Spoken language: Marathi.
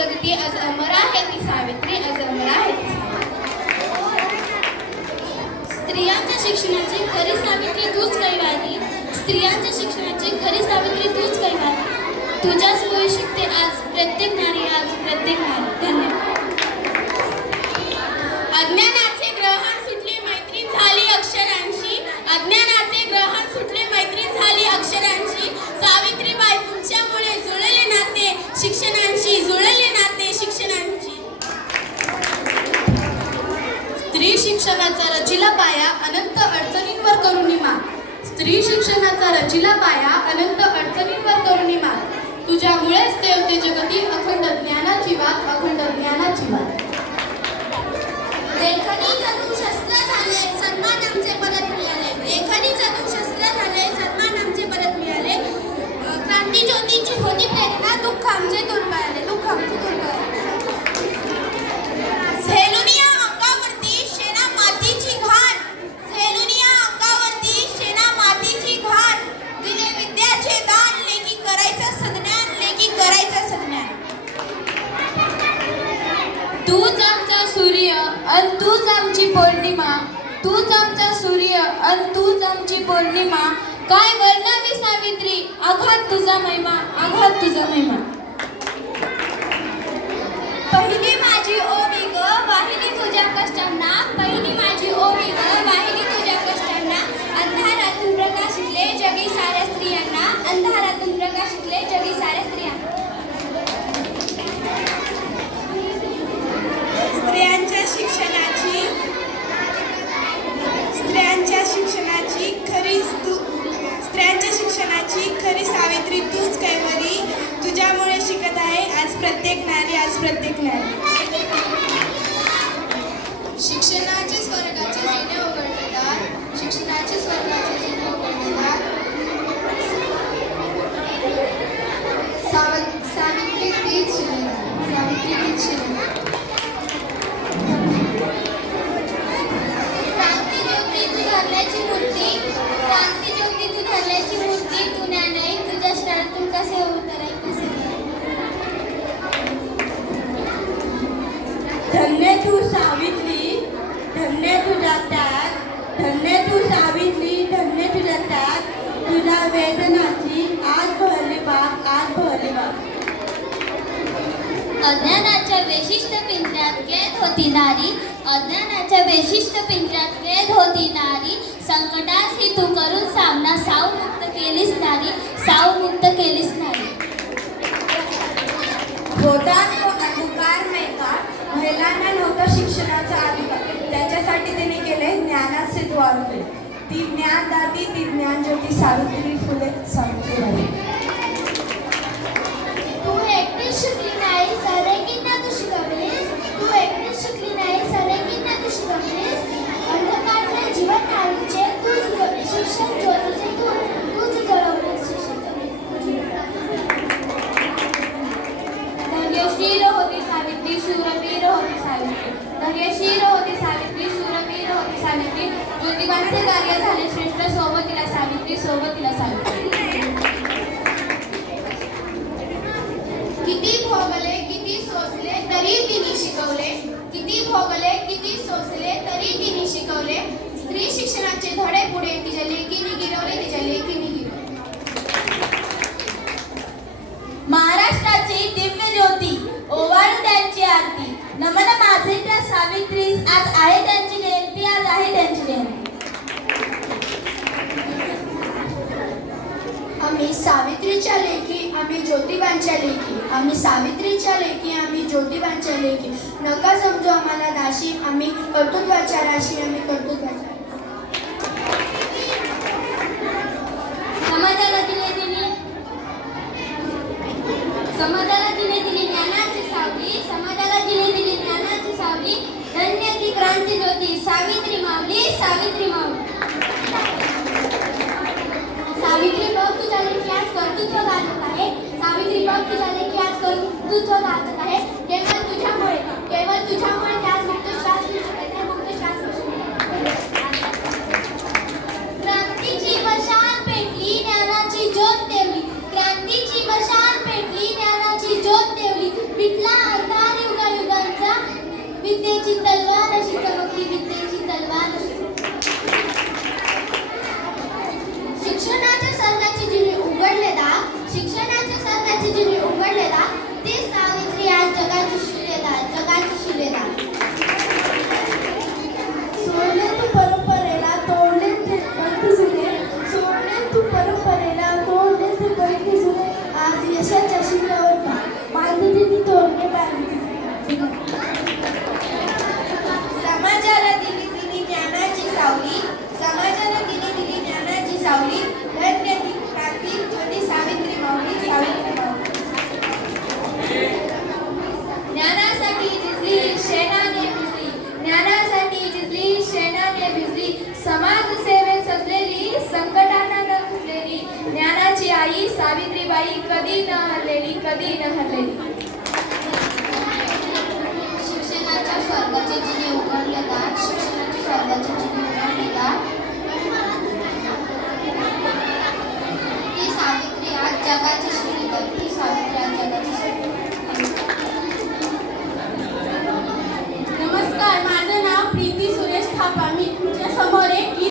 जगती आज अमर आहे ती सावित्री आज अमर आहे स्त्रियांच्या शिक्षणाची खरी सावित्री तूच कैवारी स्त्रियांच्या शिक्षणाची खरी सावित्री तूच कैवारी तुझ्याच मुळे शिकते आज प्रत्येक नारी आज प्रत्येक नारी. धन्यवाद. अज्ञानाचे ग्रहण सुटले मैत्री झाली अक्षरांशी. अज्ञानाचे ग्रहण सुटले मैत्री झाली अक्षरांशी. सावित्रीबाई तुमच्यामुळे जुळले नाते. शिक्षणांशी जुळले शिक्षणाचा रचिला पाया अनंत अडचणींवर करुणिमा स्त्री शिक्षणाचा रचिला पाया अनंत अडचणींवर करुणिमा तुझ्यामुळेच देवते जगती अखंड ज्ञानाची वाद अखंड ज्ञानाची वाद लेखनी जणू शस्त्र झाले सन्मान आमचे परत मिळाले. लेखनी जणू शस्त्र झाले सन्मान आमचे परत मिळाले. क्रांती ज्योतीची होती प्रेरणा दुःख आमचे दूर मिळाले दुःख आमचे दूर अन तूच आमची पौर्णिमा तूच आमचा सूर्य अन तूच आमची पौर्णिमा. काय वर्णावी सावित्री आघात तुझा महिमा आघात तुझा महिमा. पहिली माझी ओवी ग वाहिली तुझ्या कष्टांना पहिली माझी आज शिक्षणाचे स्वर्गाचे जिने उघडतात. शिक्षणाचे स्वर्गाचे जिने उघडतात. सावित्री तीच सावित्री तीच शिलेना क्रांती ज्योती तू धरल्याची मूर्ती क्रांती ज्योती तू धरल्याची मूर्ती तू नाही तुझ्या शहरातून कसे उतराय कसे धन्य तू सावित्री धन्य तुझा त्याग धन्य तू सावित्री धन्य तुझा त्याग तुझ्या वेदनाची आज भरली बाग आज भरली बाग अज्ञानाच्या विशिष्ट पिंजऱ्यात कैद होती नारी. अज्ञानाच्या विशिष्ट पिंजऱ्यात कैद होती नारी. संकटास ही तू करून सामना साऊ मुक्त केलीस नारी. साऊ मुक्त केलीस नारी होता तो अंधकार मेहता महिलांना नव्हता शिक्षणाचा अधिकार त्याच्यासाठी तिने केले ज्ञानाचे द्वार उघडले ती ज्ञानदाती ती ज्ञान ज्योती सावित्री फुले सावित्रीबाई तू एकटीच शिकली नाही सरेकींना तू शिकवलीस. तू एकटीच शिकली नाही सरेकींना तू शिकवलीस. अंधकारने जीवन नारीचे तूच शिक्षण ज्योतीचे तू तूच जळवलीस शिक्षण. धैर्यशील होती सावित्री शूरवीर होती सावित्री. धैर्यशील होती सावित्री शूरवीर होती सावित्री. ज्योतिबांचे कार्य झाले श्रेष्ठ सोबतीला सावित्री सोबतीला सावित्री. किती भोगले किती सोसले तरी तिने शिकवले. किती भोगले किती सोसले तरी तिने शिकवले. स्त्री शिक्षणाचे धडे पुढे तिच्या लेखी गिरवले तिच्या लेकीने गिरवले महाराष्ट्राची दिव्य ज्योती ओवाळू त्यांची आरती नमन माझे त्या सावित्रीस आज आहे त्यांची जयंती आज आहे त्यांची जयंती आम्ही सावित्रीच्या लेखी आम्ही ज्योतिबांच्या लेखी आम्ही सावित्रीच्या लेखी आम्ही ज्योतिबांच्या लेखी. नका समजू आम्हाला राशी आम्ही कर्तृत्वाच्या राशी आम्ही कर्तृत्वाच्या. समाजाला दिली. समाजाला दिली ज्ञानाची सावली. समाजाला दिले दिली ज्ञानाची सावली. धन्य ती क्रांती ज्योती. सावित्री मावली सावित्री मावली सावित्री हरलेली कधी न हरलेली. शिक्षणाच्या स्वर्गाचे जिने उघडले दार शिक्षणाच्या स्वर्गाचे जिने उघडले दार ती सावित्री आज जगाची